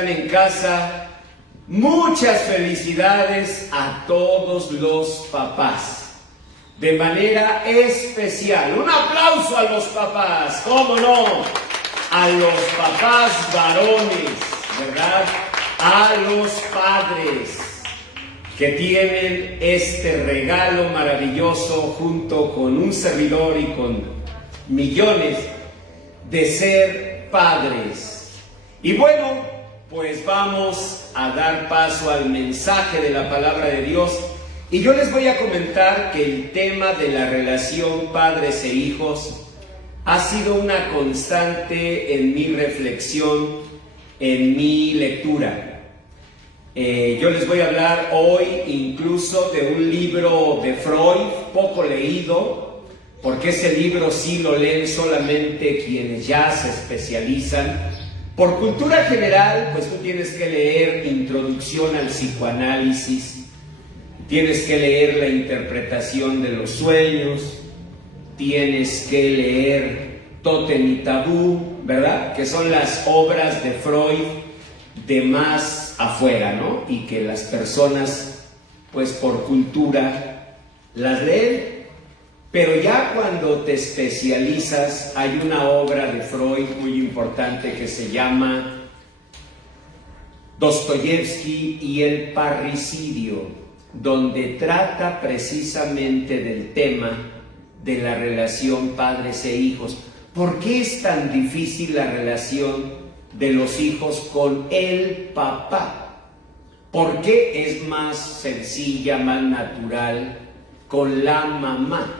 están en casa, muchas felicidades a todos los papás. De manera especial, un aplauso a los papás, ¿cómo no? A los papás varones, ¿verdad? A los padres que tienen este regalo maravilloso junto con un servidor y con millones de ser padres. Y bueno, pues vamos a dar paso al mensaje de la palabra de Dios. Y yo les voy a comentar que el tema de la relación padres e hijos ha sido una constante en mi reflexión, en mi lectura. Yo les voy a hablar hoy incluso de un libro de Freud, poco leído, porque ese libro sí lo leen solamente quienes ya se especializan. Por cultura general, pues tú tienes que leer Introducción al Psicoanálisis, tienes que leer La interpretación de los sueños, tienes que leer Tótem y Tabú, ¿verdad? Que son las obras de Freud de más afuera, ¿no? Y que las personas, pues por cultura, las leen. Pero ya cuando te especializas, hay una obra de Freud muy importante que se llama Dostoyevsky y el parricidio, donde trata precisamente del tema de la relación padres e hijos. ¿Por qué es tan difícil la relación de los hijos con el papá? ¿Por qué es más sencilla, más natural con la mamá?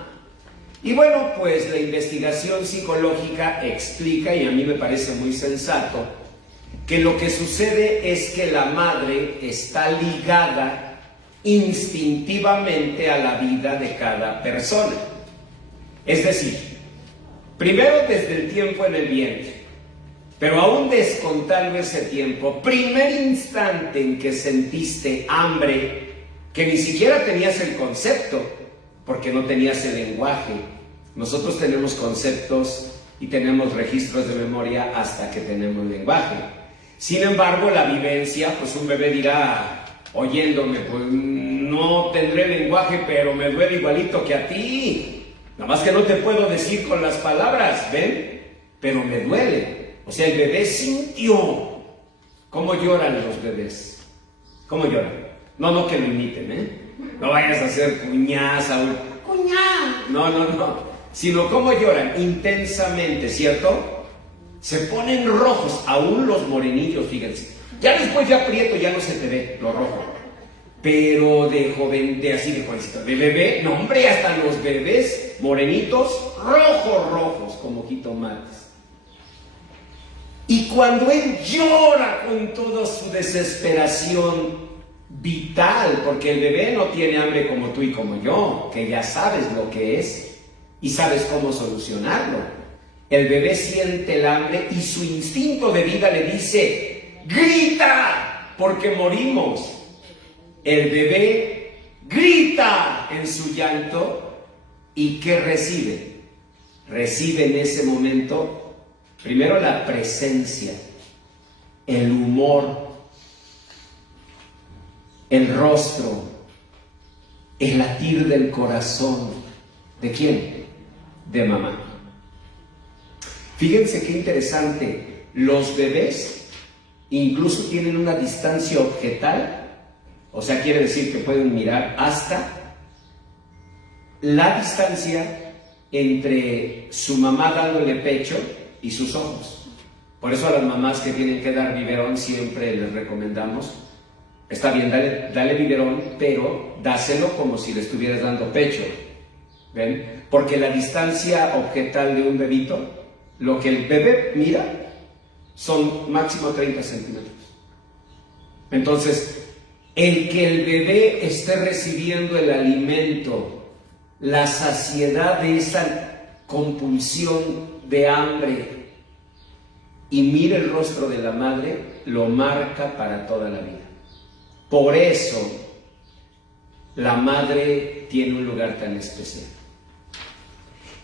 Y bueno, pues la investigación psicológica explica, y a mí me parece muy sensato, que lo que sucede es que la madre está ligada instintivamente a la vida de cada persona. Es decir, primero desde el tiempo en el vientre, pero aún descontando ese tiempo, primer instante en que sentiste hambre, que ni siquiera tenías el concepto, porque no tenías el lenguaje. Nosotros tenemos conceptos y tenemos registros de memoria hasta que tenemos lenguaje. Sin embargo, la vivencia, pues un bebé dirá, oyéndome, pues no tendré lenguaje, pero me duele igualito que a ti. Nada más que no te puedo decir con las palabras, ¿ven? Pero me duele. O sea, el bebé sintió. ¿Cómo lloran los bebés? ¿Cómo lloran? No que lo imiten, ¿eh? No vayas a hacer cuñaza o cuñá. No. Sino cómo lloran intensamente, ¿cierto? Se ponen rojos, aún los morenillos, fíjense. Ya después, ya prieto, ya no se te ve lo rojo. Pero de joven, de así de jovencito, de bebé, no hombre, hasta los bebés morenitos, rojos, como jitomates. Y cuando él llora con toda su desesperación vital, porque el bebé no tiene hambre como tú y como yo, que ya sabes lo que es y sabes cómo solucionarlo. El bebé siente el hambre y su instinto de vida le dice, ¡grita! Porque morimos. El bebé grita en su llanto y ¿qué recibe? Recibe en ese momento primero la presencia, el humor, el rostro, el latir del corazón. ¿De quién? De mamá. Fíjense qué interesante, los bebés incluso tienen una distancia objetal, o sea, quiere decir que pueden mirar hasta la distancia entre su mamá dándole pecho y sus ojos. Por eso a las mamás que tienen que dar biberón siempre les recomendamos, está bien, dale biberón, pero dáselo como si le estuvieras dando pecho. ¿Ven? Porque la distancia objetal de un bebito, lo que el bebé mira, son máximo 30 centímetros. Entonces, el que el bebé esté recibiendo el alimento, la saciedad de esa compulsión de hambre, y mire el rostro de la madre, lo marca para toda la vida. Por eso, la madre tiene un lugar tan especial.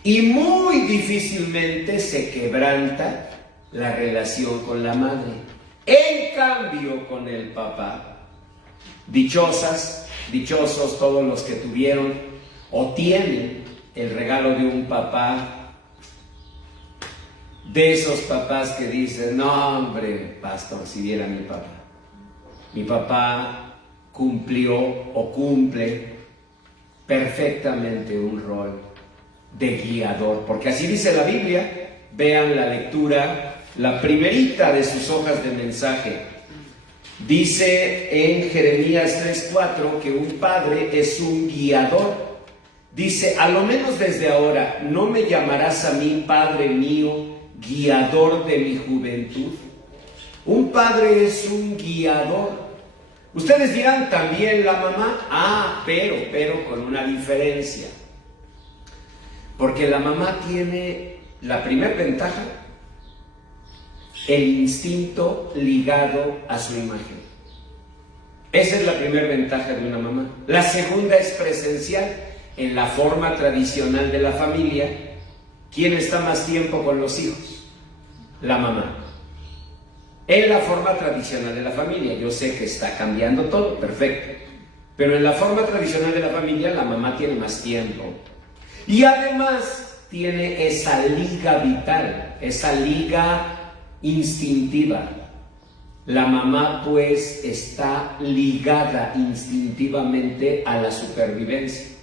Y muy difícilmente se quebranta la relación con la madre. En cambio, con el papá, dichosos todos los que tuvieron o tienen el regalo de un papá, de esos papás que dicen, no hombre, pastor, si viera mi papá cumplió o cumple perfectamente un rol de guiador, porque así dice la Biblia. Vean la lectura, la primerita de sus hojas de mensaje. Dice en Jeremías 3:4 que un padre es un guiador. Dice, a lo menos desde ahora, ¿no me llamarás a mí, Padre mío, guiador de mi juventud? Un padre es un guiador. Ustedes dirán, también la mamá. Pero con una diferencia. Porque la mamá tiene la primera ventaja, el instinto ligado a su imagen. Esa es la primera ventaja de una mamá. La segunda es presencial. En la forma tradicional de la familia, ¿quién está más tiempo con los hijos? La mamá. En la forma tradicional de la familia, yo sé que está cambiando todo, perfecto, pero en la forma tradicional de la familia, la mamá tiene más tiempo. Y además tiene esa liga vital, esa liga instintiva. La mamá pues está ligada instintivamente a la supervivencia.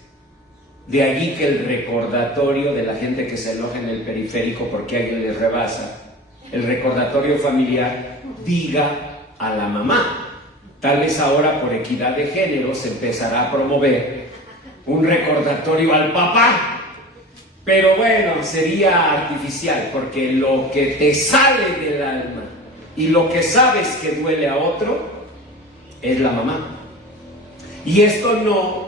De allí que el recordatorio de la gente que se enoja en el periférico porque alguien les rebasa, el recordatorio familiar diga a la mamá. Tal vez ahora por equidad de género se empezará a promover un recordatorio al papá. Pero bueno, sería artificial, porque lo que te sale del alma y lo que sabes que duele a otro es la mamá. Y esto no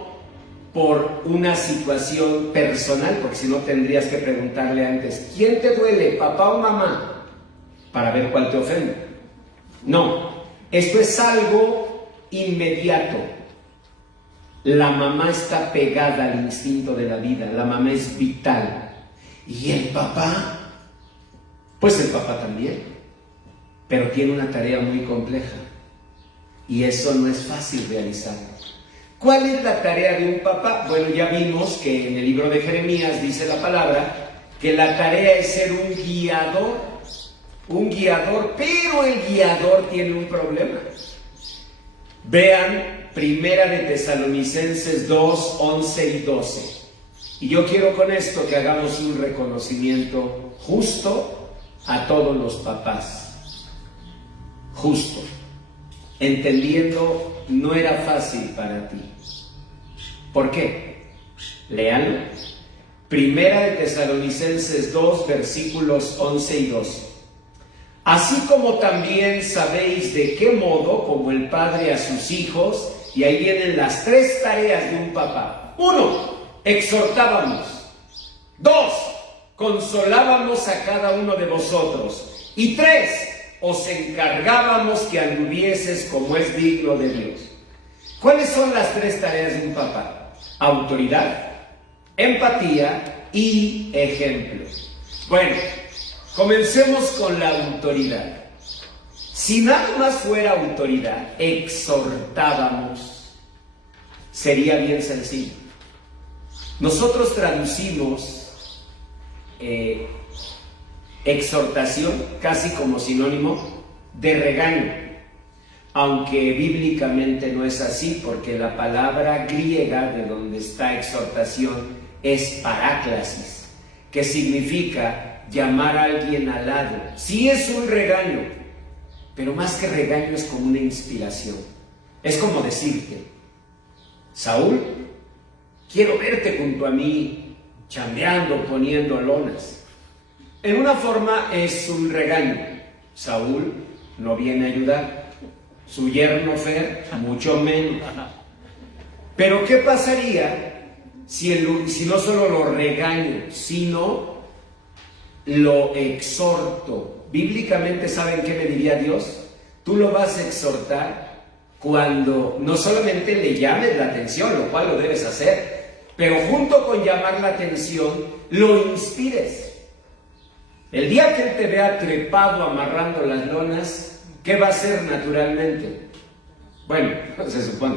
por una situación personal, porque si no tendrías que preguntarle antes, ¿quién te duele, papá o mamá? Para ver cuál te ofende. No, esto es algo inmediato. La mamá está pegada al instinto de la vida, la mamá es vital. Y el papá, pues el papá también, pero tiene una tarea muy compleja. Y eso no es fácil realizar. ¿Cuál es la tarea de un papá? Bueno, ya vimos que en el libro de Jeremías dice la palabra que la tarea es ser un guiador, pero el guiador tiene un problema. Vean Primera de Tesalonicenses 2, 11 y 12. Y yo quiero con esto que hagamos un reconocimiento justo a todos los papás. Justo. Entendiendo, no era fácil para ti. ¿Por qué? Léanlo. Primera de Tesalonicenses 2, versículos 11 y 12. Así como también sabéis de qué modo, como el padre a sus hijos, y ahí vienen las tres tareas de un papá. 1, exhortábamos. 2, consolábamos a cada uno de vosotros. Y 3, os encargábamos que anduvieses como es digno de Dios. ¿Cuáles son las tres tareas de un papá? Autoridad, empatía y ejemplo. Bueno, comencemos con la autoridad. Si nada más fuera autoridad, exhortábamos, sería bien sencillo. Nosotros traducimos exhortación casi como sinónimo de regaño, aunque bíblicamente no es así, porque la palabra griega de donde está exhortación es paráclasis, que significa llamar a alguien al lado. Sí es un regaño, pero más que regaño es como una inspiración. Es como decirte, Saúl, quiero verte junto a mí, chambeando, poniendo lonas. En una forma es un regaño. Saúl no viene a ayudar, su yerno Fer mucho menos. Pero ¿qué pasaría si no solo lo regaño, sino lo exhorto? Bíblicamente, ¿saben qué me diría Dios? Tú lo vas a exhortar cuando no solamente le llames la atención, lo cual lo debes hacer, pero junto con llamar la atención, lo inspires. El día que él te vea trepado amarrando las lonas, ¿qué va a hacer naturalmente? Bueno, se supone.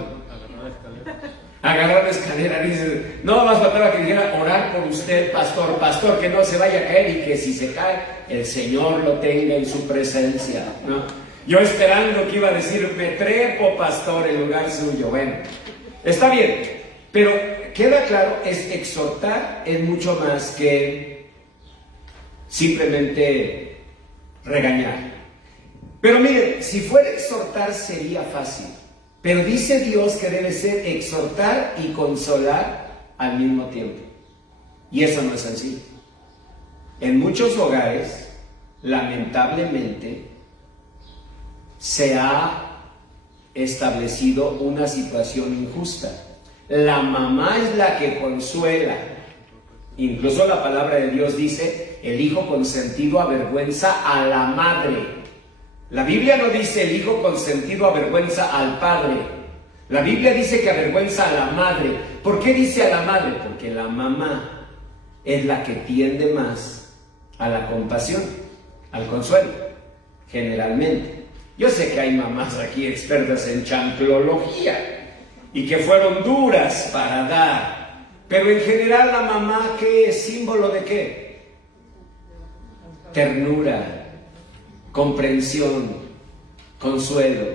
Agarrar la escalera, dice, no más faltaba que dijera, orar por usted, pastor, que no se vaya a caer y que si se cae, el Señor lo tenga en su presencia, ¿no? Yo esperando que iba a decir, me trepo, pastor, en lugar suyo. Bueno, está bien, pero queda claro, es exhortar es mucho más que simplemente regañar. Pero miren, si fuera exhortar sería fácil. Pero dice Dios que debe ser exhortar y consolar al mismo tiempo. Y eso no es sencillo. En muchos hogares, lamentablemente, se ha establecido una situación injusta. La mamá es la que consuela. Incluso la palabra de Dios dice, el hijo consentido avergüenza a la madre. La Biblia no dice el hijo consentido avergüenza al padre. La Biblia dice que avergüenza a la madre. ¿Por qué dice a la madre? Porque la mamá es la que tiende más a la compasión, al consuelo, generalmente. Yo sé que hay mamás aquí expertas en chanclología y que fueron duras para dar, pero en general la mamá, ¿qué es símbolo de qué? Ternura, comprensión, consuelo.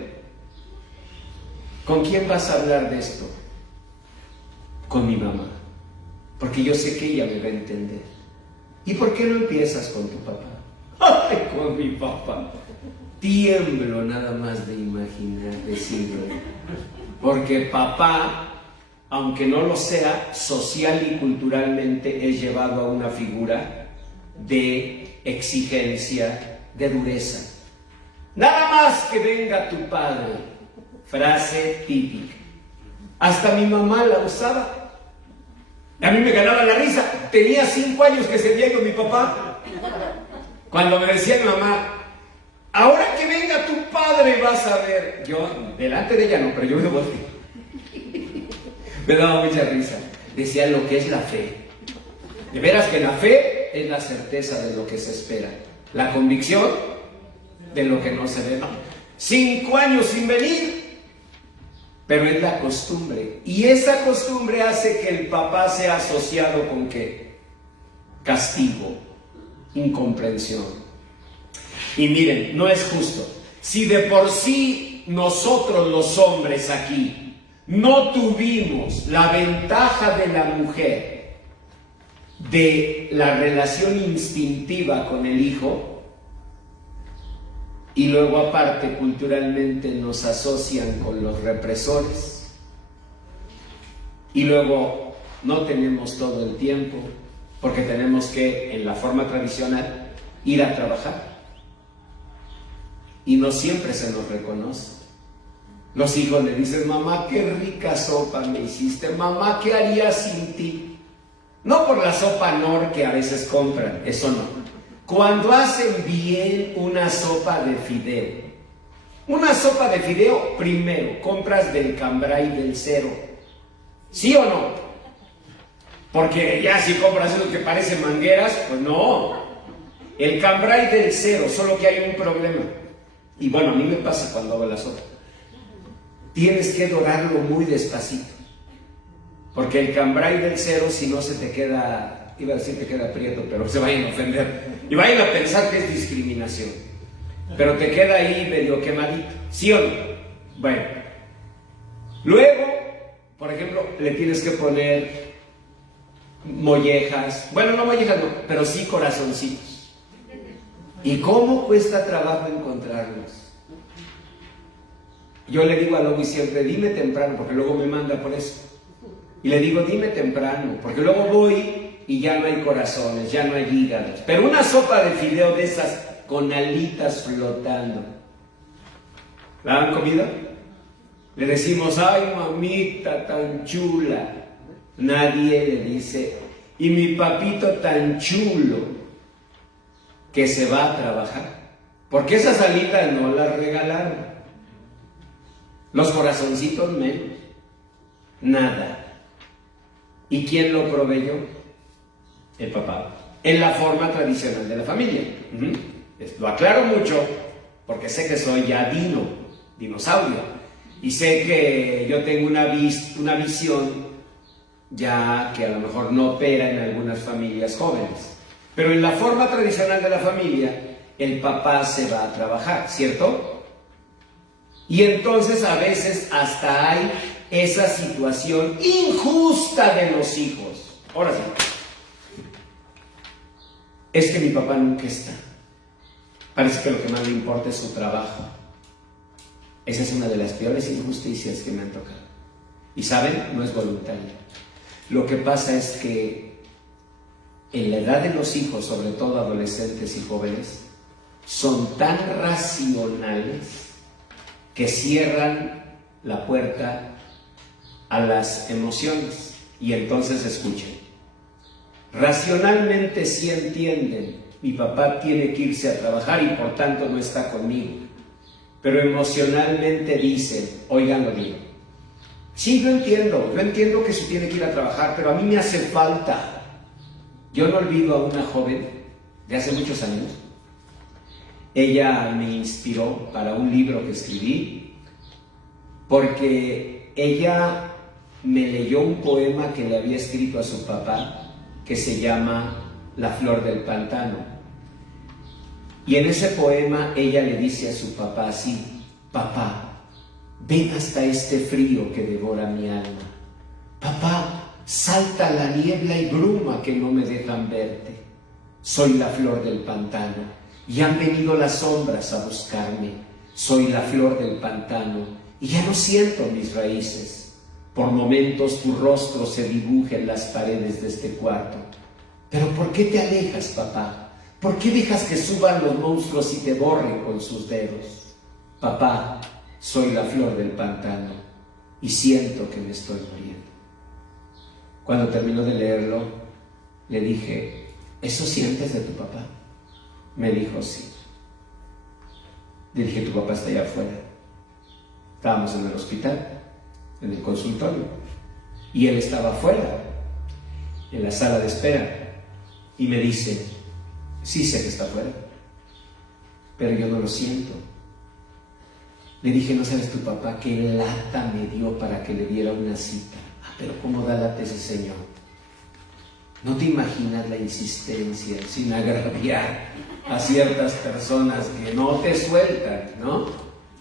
¿Con quién vas a hablar de esto? Con mi mamá, porque yo sé que ella me va a entender. ¿Y por qué no empiezas con tu papá? ¡Ay, con mi papá! Tiemblo nada más de imaginar decirlo, porque papá, aunque no lo sea, social y culturalmente es llevado a una figura de exigencia, de dureza. Nada más que venga tu padre, frase típica. Hasta mi mamá la usaba. A mí me ganaba la risa. Tenía 5 años que se había ido mi papá. Cuando me decía mi mamá, ahora que venga tu padre vas a ver. Yo, delante de ella no, pero yo me volteé. Me daba mucha risa. Decía lo que es la fe. De veras que la fe es la certeza de lo que se espera. La convicción de lo que no se ve. No. 5 años sin venir, pero es la costumbre. Y esa costumbre hace que el papá sea asociado con ¿qué? Castigo, incomprensión. Y miren, no es justo. Si de por sí nosotros los hombres aquí no tuvimos la ventaja de la mujer, de la relación instintiva con el hijo, y luego aparte culturalmente nos asocian con los represores, y luego no tenemos todo el tiempo porque tenemos que, en la forma tradicional, ir a trabajar y no siempre se nos reconoce. Los hijos le dicen, mamá, qué rica sopa me hiciste, mamá, ¿qué haría sin ti? No por la sopa Nor que a veces compran, eso no. Cuando hacen bien una sopa de fideo. Una sopa de fideo, primero, compras del Cambray del Cero. ¿Sí o no? Porque ya si compras eso que parece mangueras, pues no. El Cambray del Cero, solo que hay un problema. Y bueno, a mí me pasa cuando hago la sopa. Tienes que dorarlo muy despacito. Porque el Cambray del Cero, si no se te queda, iba a decir te queda prieto, pero se vayan a ofender. Y vayan a pensar que es discriminación. Pero te queda ahí medio quemadito. ¿Sí o no? Bueno. Luego, por ejemplo, le tienes que poner mollejas. Bueno, no mollejas, no, pero sí corazoncitos. ¿Y cómo cuesta trabajo encontrarlos? Yo le digo a Lobo siempre, dime temprano, porque luego me manda por eso. Y le digo, dime temprano, porque luego voy y ya no hay corazones, ya no hay hígados. Pero una sopa de fideo de esas con alitas flotando. ¿La han comido? Le decimos, ay mamita tan chula. Nadie le dice, y mi papito tan chulo, que se va a trabajar. Porque esas alitas no las regalaron. Los corazoncitos menos. Nada. ¿Y quién lo proveyó? El papá. En la forma tradicional de la familia. Lo aclaro mucho porque sé que soy ya dinosaurio, y sé que yo tengo una visión ya que a lo mejor no opera en algunas familias jóvenes. Pero en la forma tradicional de la familia, el papá se va a trabajar, ¿cierto? Y entonces a veces hasta hay esa situación injusta de los hijos. Ahora sí, es que mi papá nunca está. Parece que lo que más le importa es su trabajo. Esa es una de las peores injusticias que me han tocado. Y saben, no es voluntaria. Lo que pasa es que en la edad de los hijos, sobre todo adolescentes y jóvenes, son tan racionales que cierran la puerta a las emociones. Y entonces escuchen. Racionalmente sí entienden, mi papá tiene que irse a trabajar y por tanto no está conmigo. Pero emocionalmente dicen, oigan lo mío. Sí, yo entiendo que se tiene que ir a trabajar, pero a mí me hace falta. Yo no olvido a una joven de hace muchos años. Ella me inspiró para un libro que escribí, porque ella me leyó un poema que le había escrito a su papá, que se llama La flor del pantano. Y en ese poema ella le dice a su papá así, papá, ven hasta este frío que devora mi alma. Papá, salta la niebla y bruma que no me dejan verte. Soy la flor del pantano y han venido las sombras a buscarme. Soy la flor del pantano y ya no siento mis raíces. Por momentos tu rostro se dibuja en las paredes de este cuarto. Pero ¿por qué te alejas, papá? ¿Por qué dejas que suban los monstruos y te borren con sus dedos? Papá, soy la flor del pantano y siento que me estoy muriendo. Cuando terminó de leerlo, le dije, ¿eso sientes de tu papá? Me dijo, sí. Le dije, tu papá está allá afuera. Estábamos en el hospital, en el consultorio, y él estaba afuera, en la sala de espera, y me dice, sí sé que está afuera, pero yo no lo siento. Le dije, ¿no sabes tu papá qué lata me dio para que le diera una cita? Pero ¿cómo da lata ese señor? No te imaginas la insistencia, sin agraviar a ciertas personas que no te sueltan, ¿no?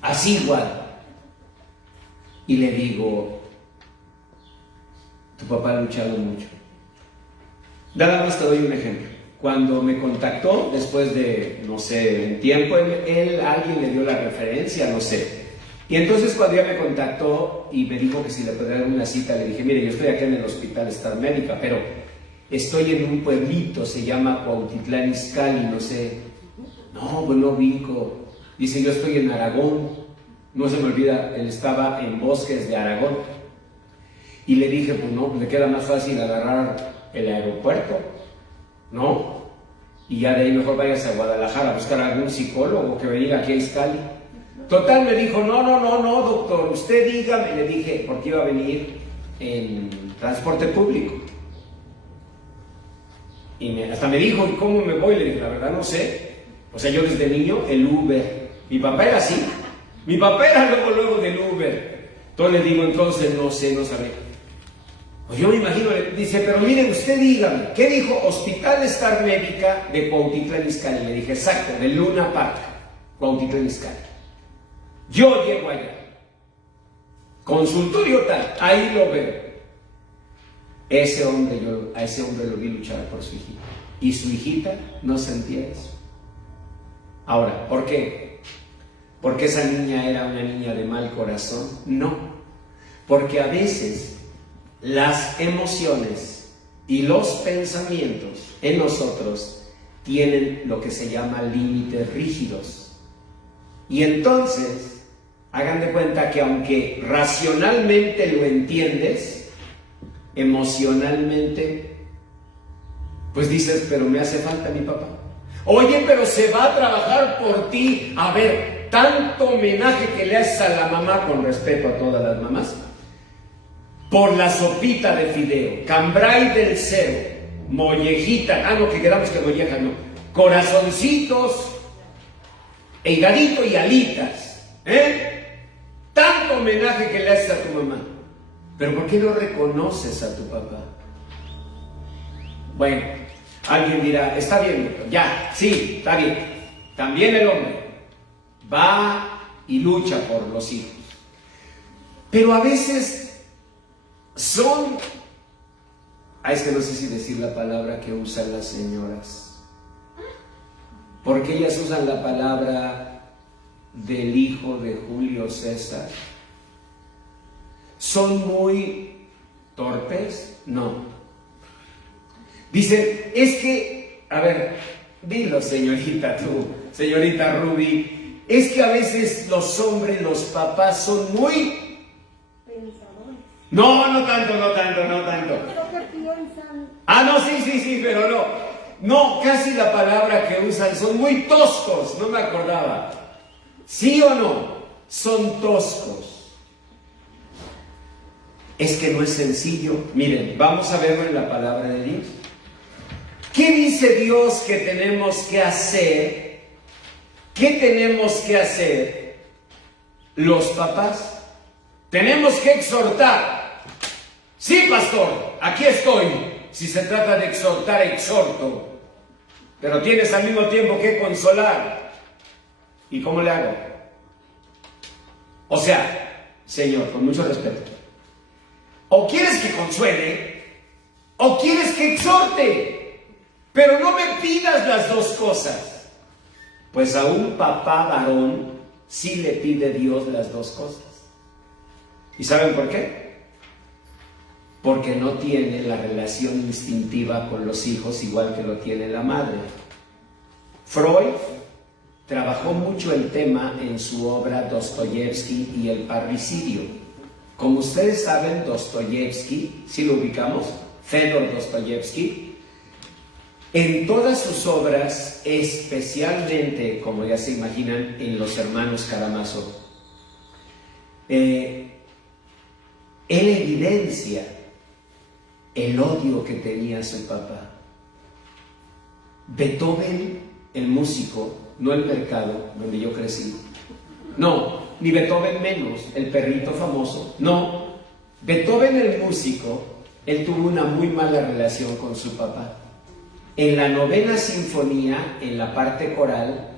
Así igual. Y le digo, tu papá ha luchado mucho. Nada más te doy un ejemplo. Cuando me contactó, después de, no sé, un tiempo, alguien le dio la referencia, no sé. Y entonces cuando ella me contactó y me dijo que si le podía dar una cita, le dije, mire, yo estoy acá en el Hospital Star Médica, pero estoy en un pueblito, se llama Cuautitlán Izcalli, no sé. No, pues no ubico. Dice, yo estoy en Aragón. No se me olvida, él estaba en Bosques de Aragón. Y le dije, pues no, pues le queda más fácil agarrar el aeropuerto, ¿no? Y ya de ahí mejor vayas a Guadalajara a buscar a algún psicólogo que venga aquí a Izcalli. Total, me dijo, no, doctor, usted dígame. Le dije, porque iba a venir en transporte público. Y hasta me dijo, ¿y cómo me voy? Le dije, la verdad no sé. O sea, yo desde niño, el Uber. Mi papá era así. Mi papá era luego del Uber. Entonces le digo, entonces no sé, no sabía. Pues yo me imagino, dice, pero miren, usted dígame, ¿qué dijo? Hospital Star Médica de Cuautitlán Izcalli. Le dije, exacto, de Luna Park, Cuautitlán Izcalli. Yo llego allá. Consultorio tal, ahí lo veo. A ese hombre lo vi luchar por su hijita. Y su hijita no sentía eso. Ahora, ¿por qué? ¿Porque esa niña era una niña de mal corazón? No. Porque a veces las emociones y los pensamientos en nosotros tienen lo que se llama límites rígidos. Y entonces, hagan de cuenta que aunque racionalmente lo entiendes, emocionalmente, pues dices, pero me hace falta mi papá. Oye, pero se va a trabajar por ti. A ver, tanto homenaje que le haces a la mamá, con respeto a todas las mamás, por la sopita de fideo, cambray del cero, mollejita, no, que queramos que molleja, no, corazoncitos, e higadito y alitas, tanto homenaje que le haces a tu mamá, pero ¿por qué no reconoces a tu papá? Bueno, alguien dirá, está bien, doctor, ya, sí, está bien. También el hombre va y lucha por los hijos, pero a veces son, es que no sé si decir la palabra que usan las señoras, porque ellas usan la palabra del hijo de Julio César. ¿Son muy torpes? No. Dicen, es que, a ver, dilo señorita tú, señorita Ruby, es que a veces los hombres, los papás son muy... pensadores. No tanto. Pero que piensan... No, sí, pero no. No, casi la palabra que usan, son muy toscos, no me acordaba. ¿Sí o no? Son toscos. Es que no es sencillo. Miren, vamos a verlo en la palabra de Dios. ¿Qué dice Dios que tenemos que hacer? ¿Qué tenemos que hacer los papás? Tenemos que exhortar. Sí, pastor, aquí estoy. Si se trata de exhortar, exhorto. Pero tienes al mismo tiempo que consolar. ¿Y cómo le hago? O sea, Señor, con mucho respeto, o quieres que consuele, o quieres que exhorte, pero no me pidas las dos cosas. Pues a un papá varón sí le pide Dios las dos cosas. ¿Y saben por qué? Porque no tiene la relación instintiva con los hijos igual que lo tiene la madre. Freud trabajó mucho el tema en su obra Dostoyevsky y el parricidio. Como ustedes saben, Dostoyevsky, ¿sí lo ubicamos? Fedor Dostoyevsky, en todas sus obras, especialmente, como ya se imaginan, en Los Hermanos Karamazov, él evidencia el odio que tenía su papá. Beethoven, el músico, no el mercado donde yo crecí, no, ni Beethoven menos, el perrito famoso, no, Beethoven el músico, él tuvo una muy mala relación con su papá. En la novena sinfonía, en la parte coral,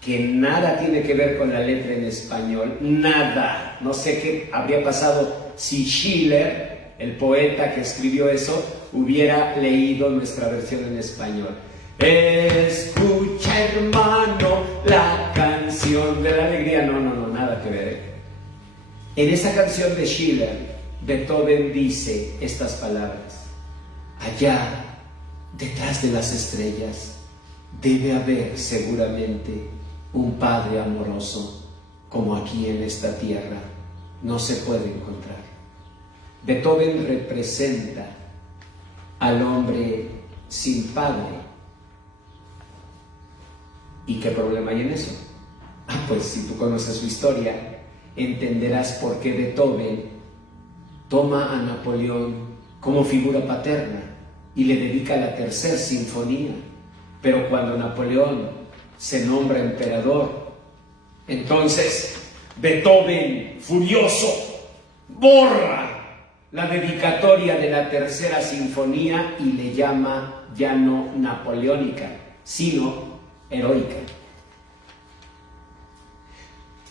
que nada tiene que ver con la letra en español, nada, no sé qué habría pasado si Schiller, el poeta que escribió eso, hubiera leído nuestra versión en español. Escucha, hermano, la canción de la alegría. No, nada que ver. En esa canción de Schiller, Beethoven dice estas palabras: allá, detrás de las estrellas, debe haber seguramente un padre amoroso, como aquí en esta tierra no se puede encontrar. Beethoven representa al hombre sin padre. ¿Y qué problema hay en eso? Pues si tú conoces su historia, entenderás por qué Beethoven toma a Napoleón como figura paterna y le dedica la tercera sinfonía. Pero cuando Napoleón se nombra emperador, entonces Beethoven, furioso, borra la dedicatoria de la tercera sinfonía y le llama ya no napoleónica, sino heroica.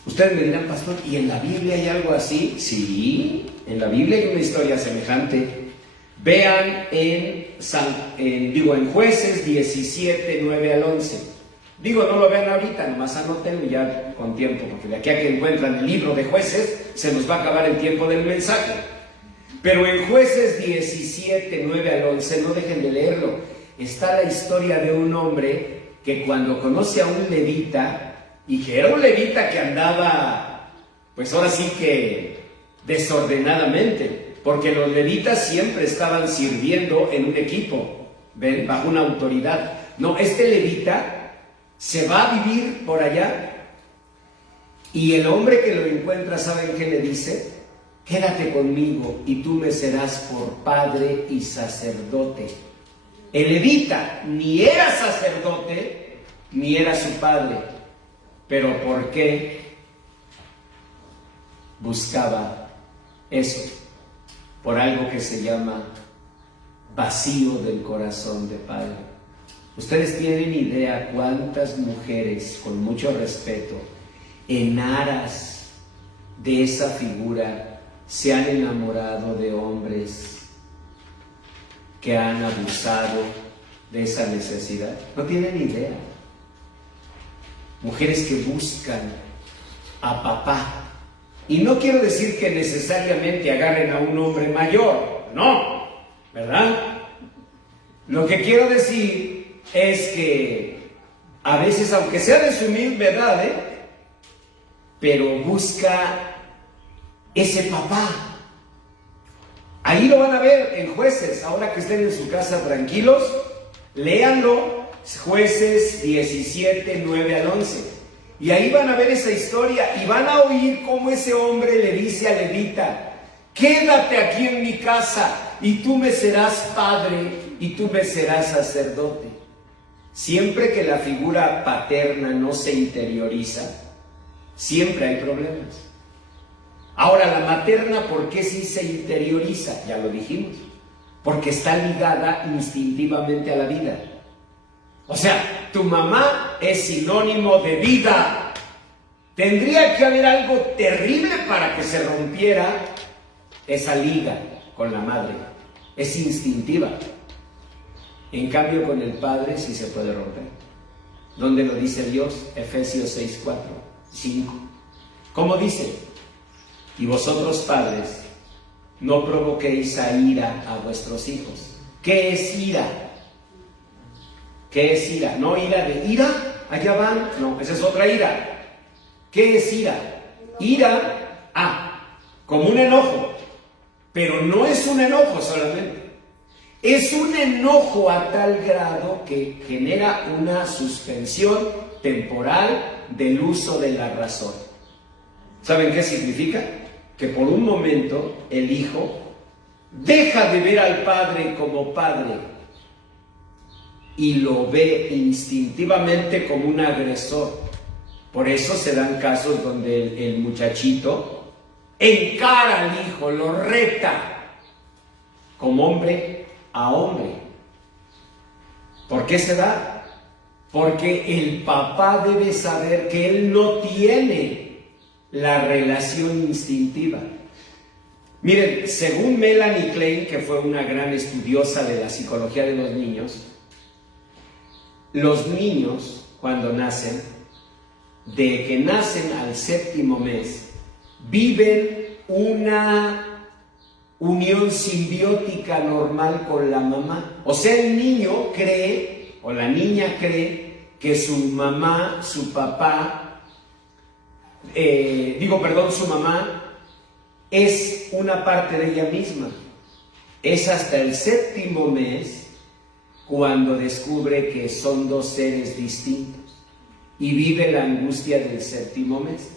Ustedes me dirán, pastor, ¿y en la Biblia hay algo así? Sí, en la Biblia hay una historia semejante. Vean en Jueces 17, 9 al 11. No lo vean ahorita, nomás anótenlo ya con tiempo, porque de aquí a que encuentran el libro de Jueces, se nos va a acabar el tiempo del mensaje. Pero en Jueces 17, 9 al 11, no dejen de leerlo. Está la historia de un hombre que cuando conoce a un levita, y que era un levita que andaba, pues ahora sí que desordenadamente, porque los levitas siempre estaban sirviendo en un equipo, ¿ven? Bajo una autoridad. No, este levita se va a vivir por allá, y el hombre que lo encuentra, ¿saben qué le dice? Quédate conmigo y tú me serás por padre y sacerdote. El levita ni era sacerdote ni era su padre, Pero ¿por qué buscaba eso? Por algo que se llama vacío del corazón de padre. Ustedes tienen idea cuántas mujeres, con mucho respeto, en aras de esa figura, se han enamorado de hombres que han abusado de esa necesidad. No tienen idea. Mujeres que buscan a papá. Y no quiero decir que necesariamente agarren a un hombre mayor, no, ¿verdad? Lo que quiero decir es que a veces, aunque sea de su misma edad, pero busca ese papá. Ahí lo van a ver en Jueces. Ahora que estén en su casa tranquilos, léanlo, Jueces 17, 9 al 11. Y ahí van a ver esa historia y van a oír cómo ese hombre le dice a Levita: quédate aquí en mi casa y tú me serás padre y tú me serás sacerdote. Siempre que la figura paterna no se interioriza, siempre hay problemas. Ahora, la materna, ¿por qué sí se interioriza? Ya lo dijimos. Porque está ligada instintivamente a la vida. O sea, tu mamá es sinónimo de vida. Tendría que haber algo terrible para que se rompiera esa liga con la madre. Es instintiva. En cambio, con el padre sí se puede romper. ¿Dónde lo dice Dios? Efesios 6, 4, 5. ¿Cómo dice? Y vosotros, padres, no provoquéis a ira a vuestros hijos. ¿Qué es ira? ¿Qué es ira? No ira de ira, allá van, no, esa es otra ira. ¿Qué es ira? Ira, como un enojo, pero no es un enojo solamente. Es un enojo a tal grado que genera una suspensión temporal del uso de la razón. ¿Saben qué significa? Que por un momento el hijo deja de ver al padre como padre y lo ve instintivamente como un agresor. Por eso se dan casos donde el muchachito encara al hijo, lo reta como hombre a hombre. ¿Por qué se da? Porque el papá debe saber que él no tiene la relación instintiva. Miren, según Melanie Klein, que fue una gran estudiosa de la psicología de los niños cuando nacen, de que nacen al 7º mes, viven una unión simbiótica normal con la mamá. O sea, el niño cree, o la niña cree, que su mamá, su papá, su mamá es una parte de ella misma. Es hasta el 7º mes cuando descubre que son dos seres distintos y vive la angustia del 7º mes.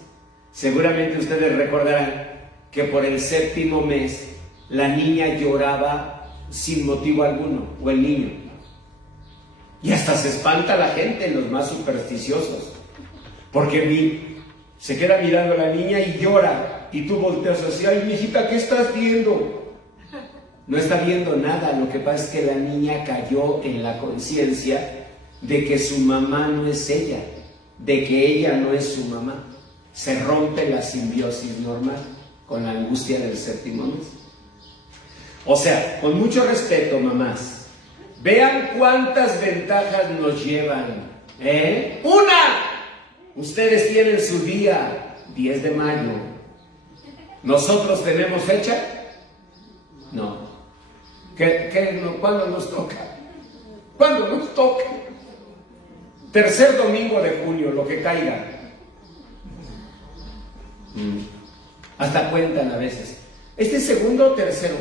Seguramente ustedes recordarán que por el 7º mes la niña lloraba sin motivo alguno, o el niño. Y hasta se espanta la gente, los más supersticiosos, porque se queda mirando a la niña y llora, y tú volteas así: ay, mijita, ¿qué estás viendo? No está viendo nada. Lo que pasa es que la niña cayó en la conciencia de que su mamá no es ella, de que ella no es su mamá. Se rompe la simbiosis normal con la angustia del 7º mes. O sea, con mucho respeto, mamás, vean cuántas ventajas nos llevan. ¡Una! Ustedes tienen su día, 10 de mayo. ¿Nosotros tenemos fecha? No. ¿Cuándo nos toca? ¿Cuándo nos toca? Tercer domingo de junio, lo que caiga. Hasta cuentan a veces. ¿Este es segundo o tercero?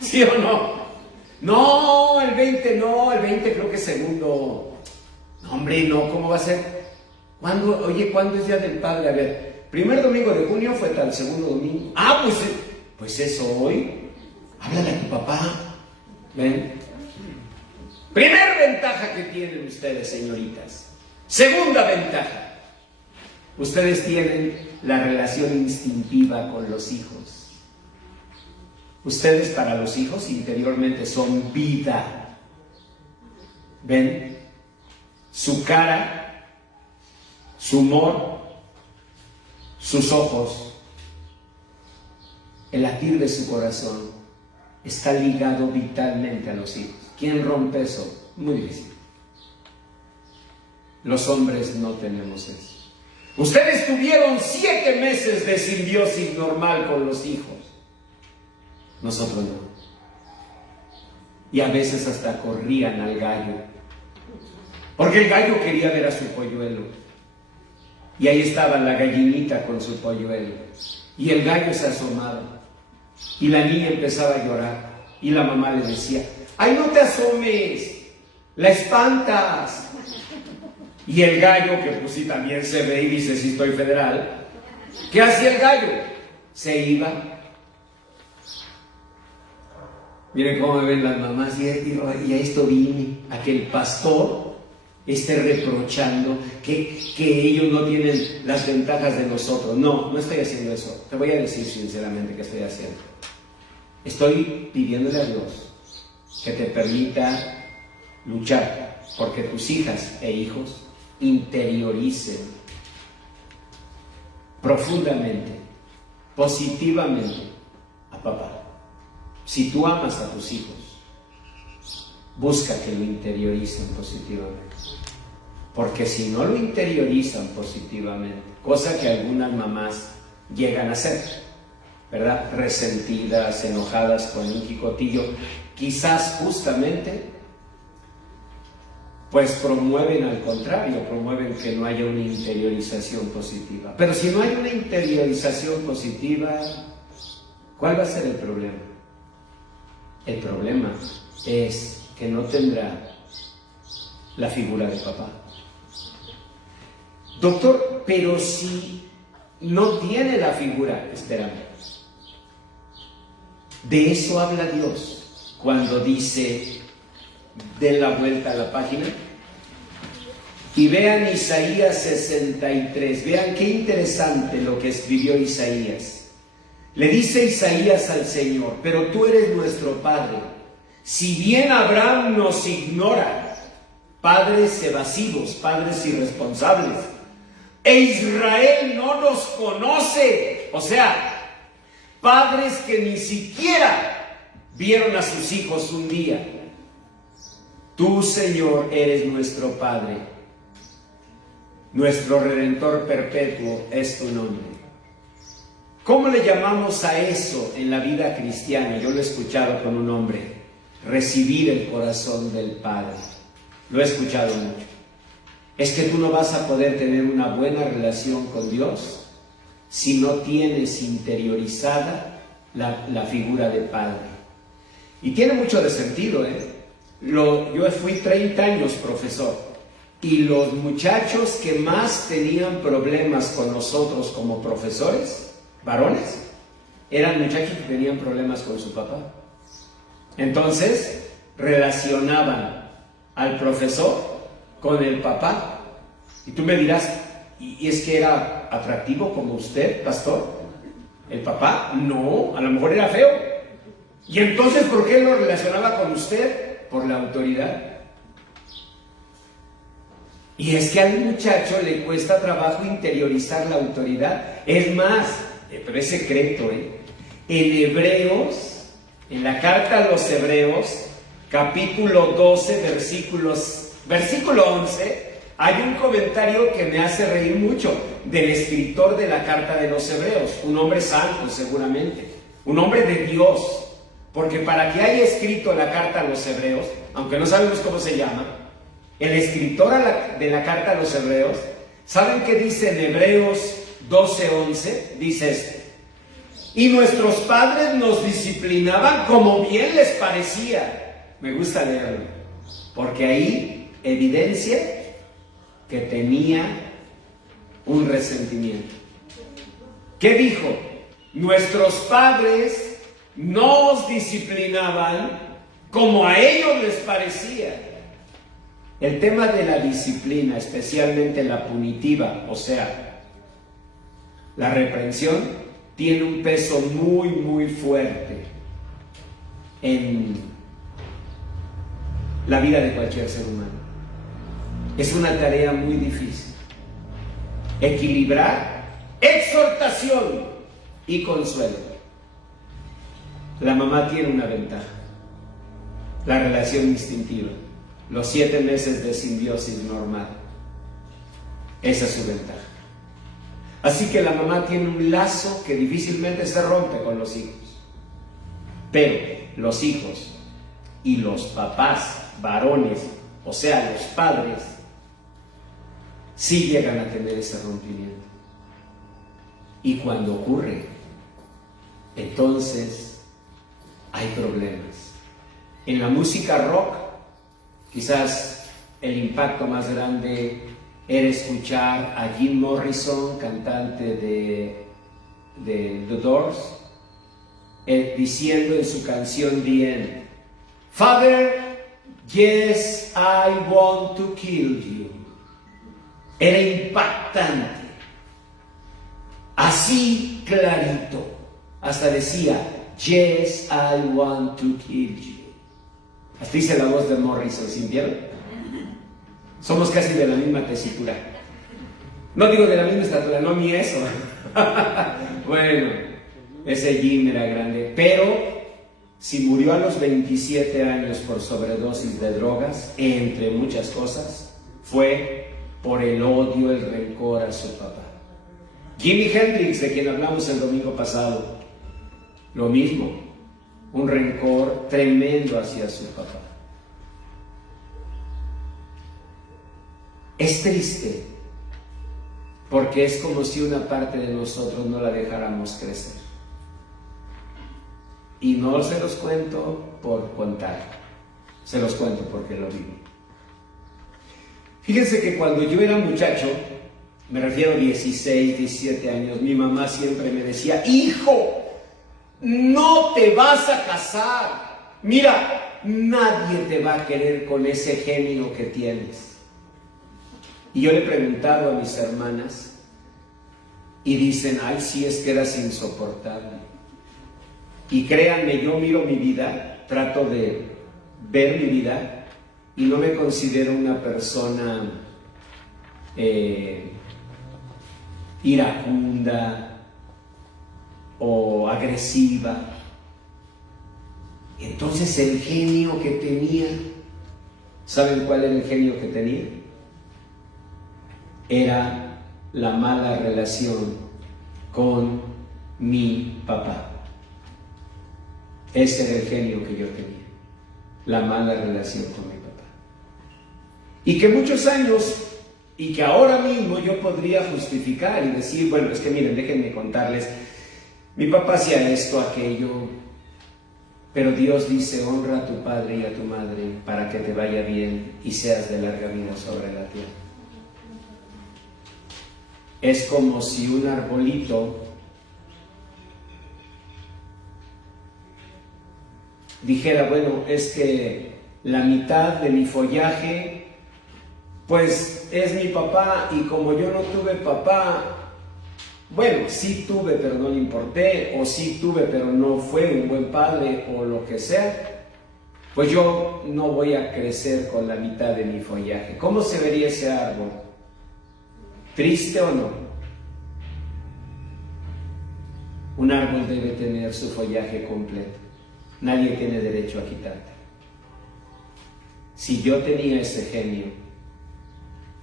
¿Sí o no? No, el 20 no, el 20 creo que es segundo. No, hombre, no, ¿cómo va a ser? ¿Cuándo? Oye, ¿cuándo es Día del Padre? A ver, primer domingo de junio fue tal, segundo domingo. Pues es hoy. Háblale a tu papá. ¿Ven? Primera ventaja que tienen ustedes, señoritas. Segunda ventaja. Ustedes tienen la relación instintiva con los hijos. Ustedes para los hijos interiormente son vida. ¿Ven? Su cara, su humor, sus ojos, el latir de su corazón está ligado vitalmente a los hijos. ¿Quién rompe eso? Muy difícil. Los hombres no tenemos eso. Ustedes tuvieron 7 meses de simbiosis normal con los hijos. Nosotros no. Y a veces hasta corrían al gallo. Porque el gallo quería ver a su polluelo. Y ahí estaba la gallinita con su polluelo. Y el gallo se asomaba. Y la niña empezaba a llorar. Y la mamá le decía: ¡ay, no te asomes! ¡La espantas! Y el gallo, que pues sí también se ve y dice: sí estoy federal. ¿Qué hacía el gallo? Se iba. Miren cómo me ven las mamás. Y a esto vine, a que el pastor esté reprochando que ellos no tienen las ventajas de nosotros. No, no estoy haciendo eso. Te voy a decir sinceramente qué estoy haciendo. Estoy pidiéndole a Dios que te permita luchar porque tus hijas e hijos interioricen profundamente, positivamente a papá. Si tú amas a tus hijos, busca que lo interioricen positivamente. Porque si no lo interiorizan positivamente, cosa que algunas mamás llegan a hacer, ¿verdad? Resentidas, enojadas con un jicotillo, quizás justamente pues promueven al contrario, promueven que no haya una interiorización positiva. Pero si no hay una interiorización positiva, ¿cuál va a ser el problema? El problema es que no tendrá la figura de papá. Doctor, pero si no tiene la figura, espérame. De eso habla Dios cuando dice, den la vuelta a la página y vean Isaías 63. Vean qué interesante lo que escribió Isaías. Le dice Isaías al Señor: pero tú eres nuestro Padre. Si bien Abraham nos ignora, padres evasivos, padres irresponsables, e Israel no nos conoce, o sea, padres que ni siquiera vieron a sus hijos un día. Tú, Señor, eres nuestro Padre. Nuestro Redentor perpetuo es tu nombre. ¿Cómo le llamamos a eso en la vida cristiana? Yo lo he escuchado con un hombre: recibir el corazón del Padre. Lo he escuchado mucho. Es que tú no vas a poder tener una buena relación con Dios si no tienes interiorizada la figura de Padre. Y tiene mucho de sentido, yo fui 30 años profesor, y los muchachos que más tenían problemas con nosotros como profesores, varones, eran muchachos que tenían problemas con su papá. Entonces relacionaban al profesor con el papá. Y tú me dirás: ¿y es que era atractivo como usted, pastor? ¿El papá? No, a lo mejor era feo. ¿Y entonces por qué lo relacionaba con usted? Por la autoridad. Y es que al muchacho le cuesta trabajo interiorizar la autoridad. Es más, pero es secreto, en Hebreos, en la carta a los Hebreos, capítulo 12, versículo 11, hay un comentario que me hace reír mucho del escritor de la carta de los Hebreos, un hombre santo seguramente, un hombre de Dios, porque para que haya escrito la carta a los Hebreos, aunque no sabemos cómo se llama, el escritor de la carta a los Hebreos, ¿saben qué dice en Hebreos 12:11? Dice esto: y nuestros padres nos disciplinaban como bien les parecía. Me gusta leerlo, porque ahí evidencia que tenía un resentimiento. ¿Qué dijo? Nuestros padres nos disciplinaban como a ellos les parecía. El tema de la disciplina, especialmente la punitiva, o sea, la reprensión, tiene un peso muy, muy fuerte en la vida de cualquier ser humano. Es una tarea muy difícil. Equilibrar exhortación y consuelo. La mamá tiene una ventaja: la relación instintiva, los 7 meses de simbiosis normal. Esa es su ventaja. Así que la mamá tiene un lazo que difícilmente se rompe con los hijos. Pero los hijos y los papás varones, o sea, los padres, sí llegan a tener ese rompimiento. Y cuando ocurre, entonces hay problemas. En la música rock, quizás el impacto más grande era escuchar a Jim Morrison, cantante de The Doors, diciendo en su canción The End: Father, yes, I want to kill you. Era impactante, así clarito, hasta decía yes, I want to kill you. Hasta dice la voz de Morrison, ¿sintieron? Somos casi de la misma tesitura. No digo de la misma estatura, no ni eso. Bueno, ese Jim era grande, pero si murió a los 27 años por sobredosis de drogas, entre muchas cosas, fue por el odio, el rencor a su papá. Jimi Hendrix, de quien hablamos el domingo pasado, lo mismo, un rencor tremendo hacia su papá. Es triste, porque es como si una parte de nosotros no la dejáramos crecer. Y no se los cuento por contar, se los cuento porque lo vivo. Fíjense que cuando yo era muchacho, me refiero a 16, 17 años, mi mamá siempre me decía: hijo, no te vas a casar. Mira, nadie te va a querer con ese genio que tienes. Y yo le he preguntado a mis hermanas y dicen: ay, sí, es que eras insoportable. Y créanme, yo miro mi vida, trato de ver mi vida y no me considero una persona iracunda o agresiva. Entonces el genio que tenía, ¿saben cuál era el genio que tenía? Era la mala relación con mi papá. Ese era el genio que yo tenía, la mala relación con mi papá. Y que muchos años, y que ahora mismo yo podría justificar y decir: bueno, es que miren, déjenme contarles, mi papá hacía esto, aquello, pero Dios dice: honra a tu padre y a tu madre para que te vaya bien y seas de larga vida sobre la tierra. Es como si un arbolito dijera: bueno, es que la mitad de mi follaje pues es mi papá, y como yo no tuve papá, bueno, sí tuve pero no le importé, o sí tuve pero no fue un buen padre, o lo que sea, pues yo no voy a crecer con la mitad de mi follaje. ¿Cómo se vería ese árbol? ¿Triste o no? Un árbol debe tener su follaje completo. Nadie tiene derecho a quitarte. Si yo tenía ese genio,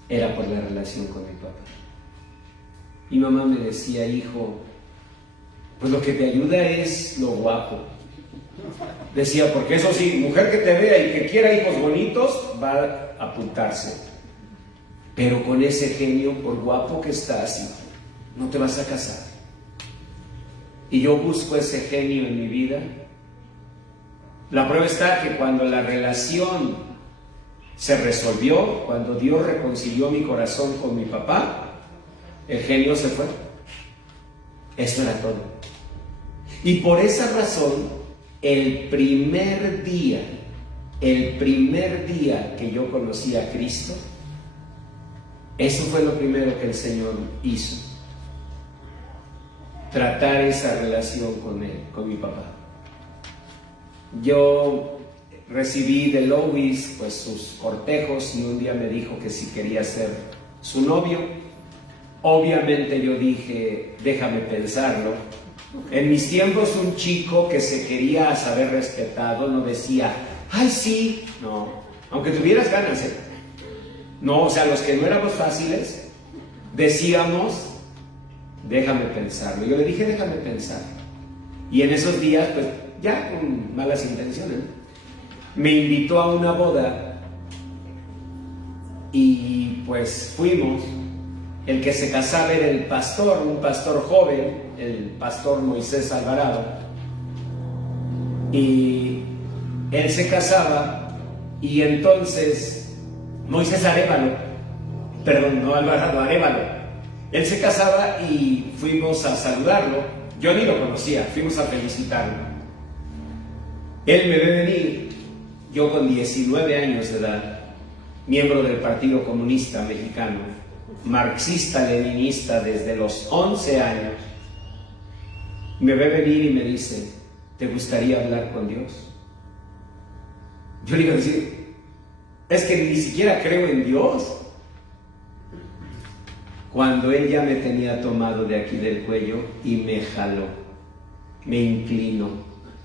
era por la relación con mi papá. Mi mamá me decía: hijo, pues lo que te ayuda es lo guapo. Decía, porque eso sí, mujer que te vea y que quiera hijos bonitos, va a apuntarse. Pero con ese genio, por guapo que estás, hijo, no te vas a casar. Y yo busco ese genio en mi vida. La prueba está que cuando la relación se resolvió, cuando Dios reconcilió mi corazón con mi papá, el genio se fue. Eso era todo. Y por esa razón, el primer día el primer día que yo conocí a Cristo, eso fue lo primero que el Señor hizo. Tratar esa relación con él, con mi papá. Yo recibí de Lois pues sus cortejos y un día me dijo que si quería ser su novio. Obviamente yo dije, déjame pensarlo. En mis tiempos un chico que se quería saber respetado no decía, ay sí, no, aunque tuvieras ganas, ¿eh? No, o sea, los que no éramos fáciles decíamos, déjame pensarlo. Yo le dije, déjame pensar. Y en esos días, pues ya con malas intenciones, me invitó a una boda y pues fuimos. El que se casaba era el pastor, un pastor joven, el pastor Moisés Alvarado, y él se casaba y entonces Moisés Arévalo, perdón, no Alvarado, Arévalo, él se casaba y fuimos a saludarlo. Yo ni lo conocía, fuimos a felicitarlo. Él me ve venir, yo con 19 años de edad, miembro del Partido Comunista Mexicano, marxista-leninista desde los 11 años, me ve venir y me dice, ¿te gustaría hablar con Dios? Yo le iba a decir, es que ni siquiera creo en Dios. Cuando él ya me tenía tomado de aquí del cuello y me jaló, me inclinó.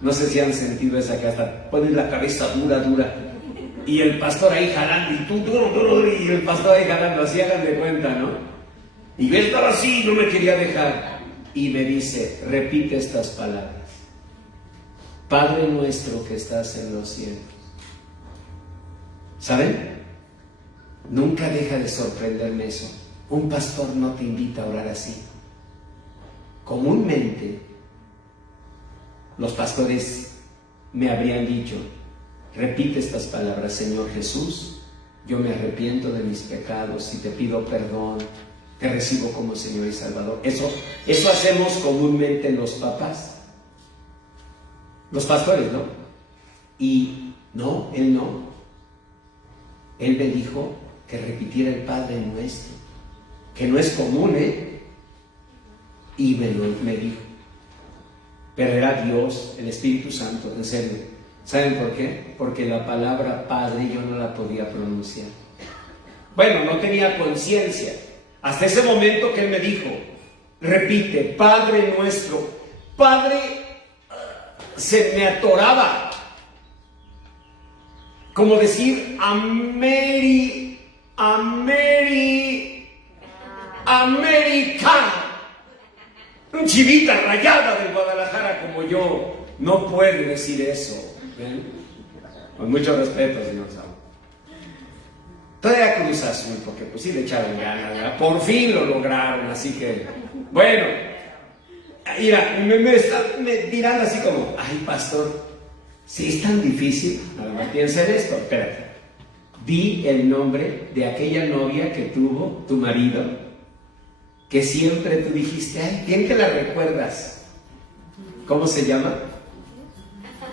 No sé si han sentido esa que hasta pones la cabeza dura, dura. Y el pastor ahí jalando, y tú duro, duro, y el pastor ahí jalando, así hagan de cuenta, ¿no? Y yo estaba así, no me quería dejar. Y me dice, repite estas palabras. Padre nuestro que estás en los cielos. ¿Saben? Nunca deja de sorprenderme eso. Un pastor no te invita a orar así. Comúnmente, los pastores me habrían dicho, repite estas palabras, Señor Jesús, yo me arrepiento de mis pecados y te pido perdón, te recibo como Señor y Salvador. Eso hacemos comúnmente los papás, los pastores, ¿no? Y no, él no. Él me dijo que repitiera el Padre Nuestro, que no es común, ¿eh? Y me dijo, pero era Dios, el Espíritu Santo, en serio. ¿Saben por qué? Porque la palabra Padre yo no la podía pronunciar. Bueno, no tenía conciencia. Hasta ese momento que él me dijo, repite, Padre Nuestro. Padre, se me atoraba. Como decir, América. Un chivita rayada de Guadalajara como yo no puede decir eso. ¿Ven? Con mucho respeto, señor Saúl. Todavía Cruz Azul, porque pues sí le echaron ganas, ¿verdad? Por fin lo lograron, así que, bueno. Mira, me están tirando así como, ay, pastor, si es tan difícil, nada más piensa en esto, espérate. Di el nombre de aquella novia que tuvo tu marido, que siempre tú dijiste, ay, ¿quién te la recuerdas? ¿Cómo se llama?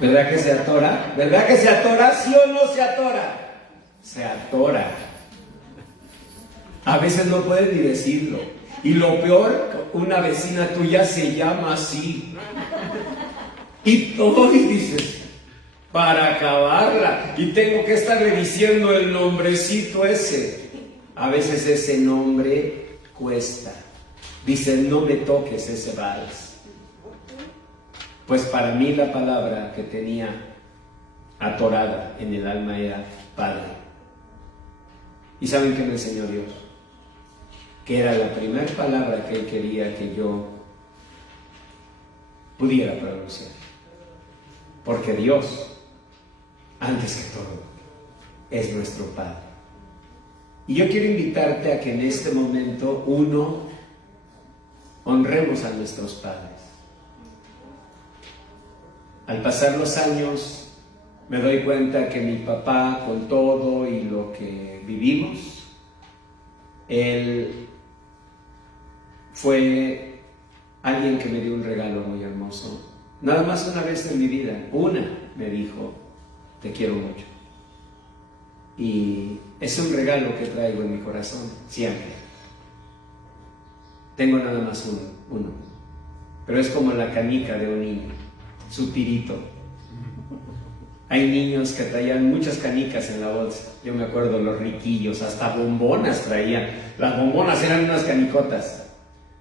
¿Verdad que se atora? ¿Verdad que se atora? ¿Sí o no se atora? Se atora. A veces no puedes ni decirlo. Y lo peor, una vecina tuya se llama así. Y todo y dices, para acabarla. Y tengo que estarle diciendo el nombrecito ese. A veces ese nombre cuesta. Dicen, no me toques ese vals. Pues para mí la palabra que tenía atorada en el alma era Padre. ¿Y saben qué me enseñó Dios? Que era la primera palabra que Él quería que yo pudiera pronunciar. Porque Dios, antes que todo, es nuestro Padre. Y yo quiero invitarte a que en este momento, honremos a nuestros padres. Al pasar los años, me doy cuenta que mi papá, con todo y lo que vivimos, él fue alguien que me dio un regalo muy hermoso. Nada más una vez en mi vida, me dijo, te quiero mucho. Y es un regalo que traigo en mi corazón, siempre. Tengo nada más uno, pero es como la canica de un niño, su tirito. Hay niños que traían muchas canicas en la bolsa. Yo me acuerdo, los riquillos, hasta bombonas traían. Las bombonas eran unas canicotas.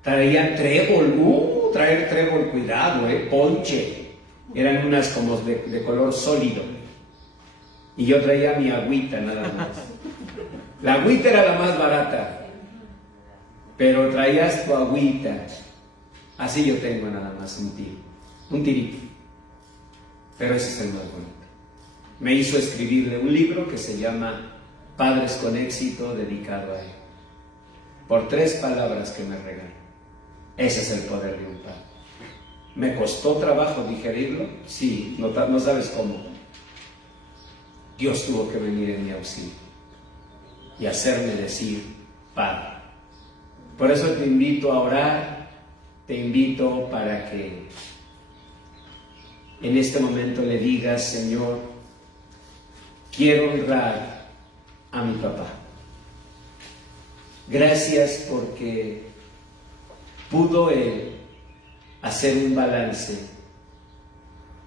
Traían trébol, traer trébol, cuidado, ponche. Eran unas como de color sólido. Y yo traía mi agüita nada más. La agüita era la más barata, pero traías tu agüita. Así yo tengo nada más un tirito. Pero ese es el más bonito. Me hizo escribirle un libro que se llama Padres con Éxito, dedicado a él. Por 3 palabras que me regaló. Ese es el poder de un padre. ¿Me costó trabajo digerirlo? Sí, no sabes cómo. Dios tuvo que venir en mi auxilio y hacerme decir, Padre. Por eso te invito a orar, te invito para que en este momento le digas, Señor, quiero honrar a mi papá. Gracias porque pudo él hacer un balance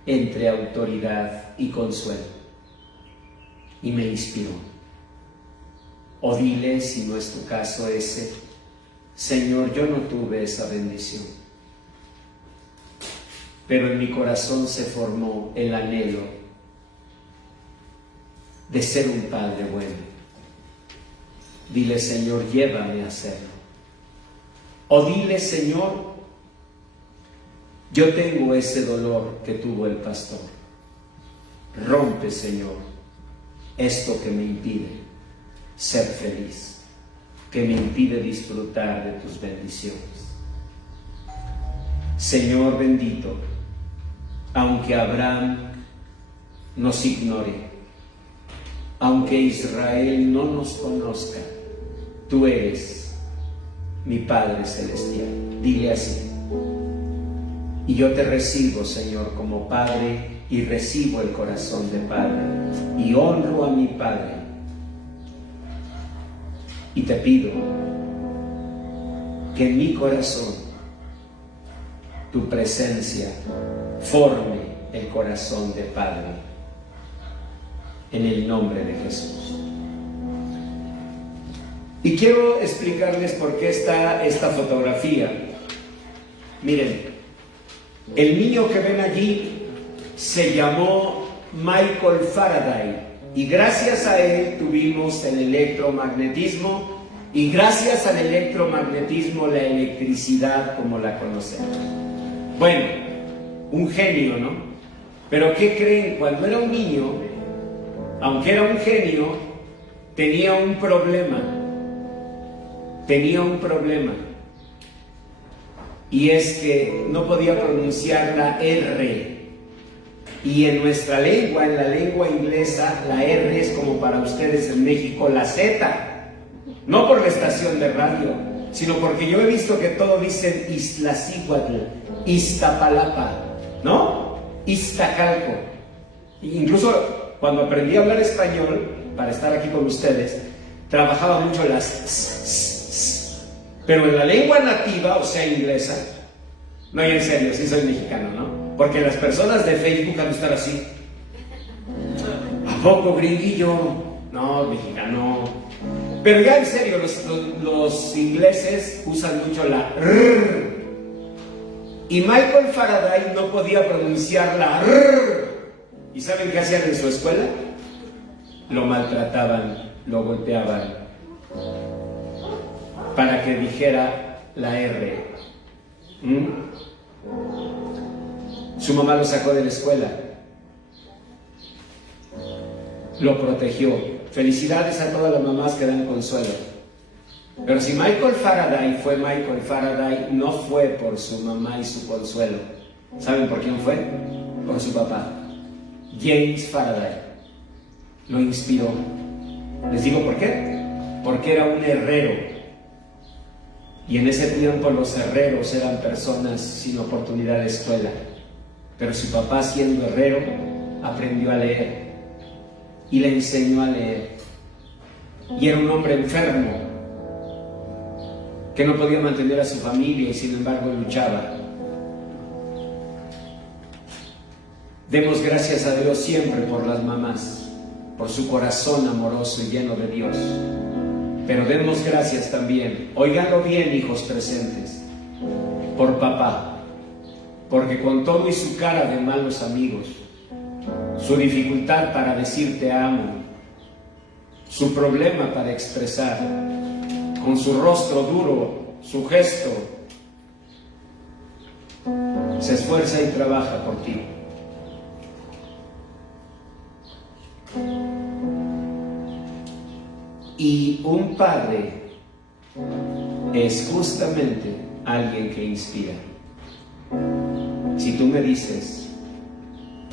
entre autoridad y consuelo. Y me inspiró. O dile, si no es tu caso ese, Señor, yo no tuve esa bendición, pero en mi corazón se formó el anhelo de ser un padre bueno. Dile, Señor, llévame a hacerlo. O dile, Señor, yo tengo ese dolor que tuvo el pastor. Rompe, Señor, esto que me impide ser feliz, que me impide disfrutar de tus bendiciones. Señor bendito, aunque Abraham nos ignore, aunque Israel no nos conozca, tú eres mi Padre Celestial. Dile así. Y yo te recibo, Señor, como Padre, y recibo el corazón de Padre, y honro a mi Padre. Y te pido que en mi corazón tu presencia forme el corazón de Padre, en el nombre de Jesús. Y quiero explicarles por qué está esta fotografía. Miren, el niño que ven allí se llamó Michael Faraday, y gracias a él tuvimos el electromagnetismo, y gracias al electromagnetismo la electricidad como la conocemos. Bueno, un genio, ¿no? Pero ¿qué creen? Cuando era un niño, aunque era un genio, tenía un problema. Y es que no podía pronunciar la R. Y en nuestra lengua, en la lengua inglesa, la R es como para ustedes en México la Z. No por la estación de radio, sino porque yo he visto que todo dicen Iztaccíhuatl, Iztapalapa, ¿no? Iztacalco. Incluso cuando aprendí a hablar español, para estar aquí con ustedes, trabajaba mucho las pero en la lengua nativa, o sea, inglesa, no, en serio, sí soy mexicano, ¿no? Porque las personas de Facebook han de estar así. ¿A poco, gringuillo? No, mexicano. Pero ya en serio, los ingleses usan mucho la R. Y Michael Faraday no podía pronunciar la R. ¿Y saben qué hacían en su escuela? Lo maltrataban, lo golpeaban, para que dijera la R. Su mamá lo sacó de la escuela, lo protegió. Felicidades a todas las mamás que dan consuelo. Pero si Michael Faraday fue Michael Faraday, no fue por su mamá y su consuelo. ¿Saben por quién fue? Por su papá, James Faraday. Lo inspiró. ¿Les digo por qué? Porque era un herrero. Y en ese tiempo los herreros eran personas sin oportunidad de escuela. Pero su papá, siendo herrero, aprendió a leer y le enseñó a leer. y era un hombre enfermo que no podía mantener a su familia y sin embargo luchaba. Demos gracias a Dios siempre por las mamás, por su corazón amoroso y lleno de Dios. Pero demos gracias también, óiganlo bien, hijos presentes, por papá, porque con todo y su cara de malos amigos, su dificultad para decir te amo, su problema para expresar, con su rostro duro, su gesto, se esfuerza y trabaja por ti. Y un padre es justamente alguien que inspira. Si tú me dices,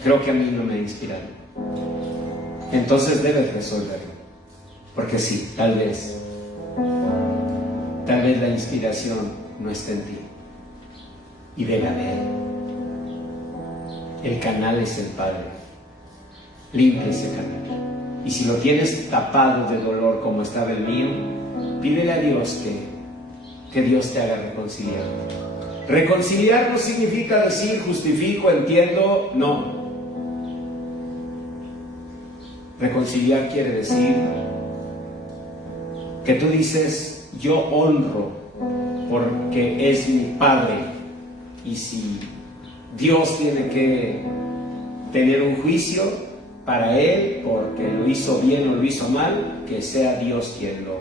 creo que a mí no me ha inspirado, entonces debes resolverlo. Porque sí, tal vez la inspiración no está en ti. Y debe haber. El canal es el Padre. Limpia ese canal. Y si lo tienes tapado de dolor como estaba el mío, pídele a Dios que Dios te haga reconciliar. Reconciliar no significa decir justifico, entiendo, no. Reconciliar quiere decir que tú dices, yo honro porque es mi Padre, y si Dios tiene que tener un juicio para él porque lo hizo bien o lo hizo mal, que sea Dios quien lo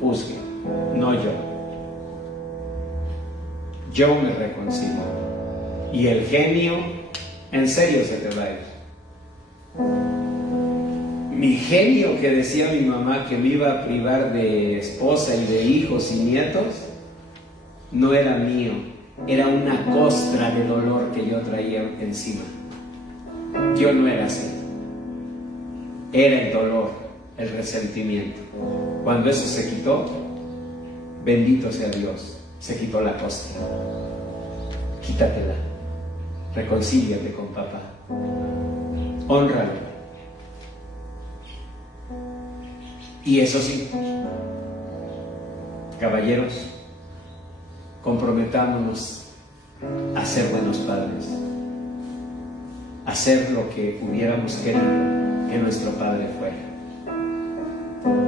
juzgue, no yo. Yo me reconcilio y el genio en serio se te va a ir. Mi genio que decía mi mamá que me iba a privar de esposa y de hijos y nietos, no era mío, era una costra de dolor que yo traía encima. Yo no era así, era el dolor, el resentimiento. Cuando eso se quitó, bendito sea Dios, se quitó la costra. Quítatela, reconcíliate con papá, hónralo. Y eso sí, caballeros, comprometámonos a ser buenos padres, a hacer lo que hubiéramos querido que nuestro Padre fuera.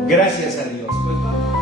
Gracias a Dios. Pues vamos.